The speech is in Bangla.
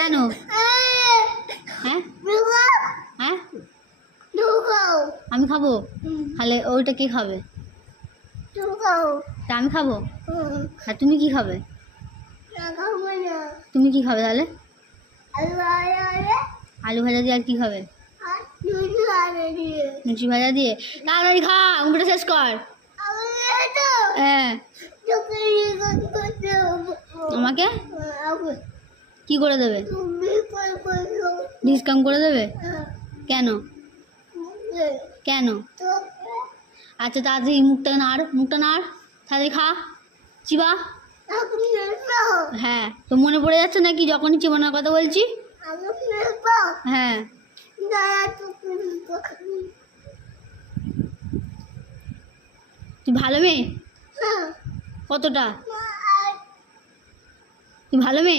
কেন? হ্যাঁ হ্যাঁ আমি খাবো? তাহলে ওইটা কে খাবে? তা আমি খাবো? আর তুমি কি খাবে? তুমি কি খাবে তাহলে? আলু ভাজা দিয়ে আর কি খাবে? লুচি ভাজা দিয়ে। তাড়াতাড়ি খা, অঙ্কটা শেষ কর। হ্যাঁ। আমাকে কি করে দেবে? ডিসকাউন্ট করে দেবে? কেন কেন? আচ্ছা তাড়াতাড়ি মুখটা নাড়, মুখটা নাড়, তাড়াতাড়ি খা, চিবা। হ্যাঁ, তো মনে পড়ে যাচ্ছে নাকি যখনই চিবানোর কথা বলছি? হ্যাঁ। তুই ভালো মেয়ে? কতটা? তুই ভালো মেয়ে?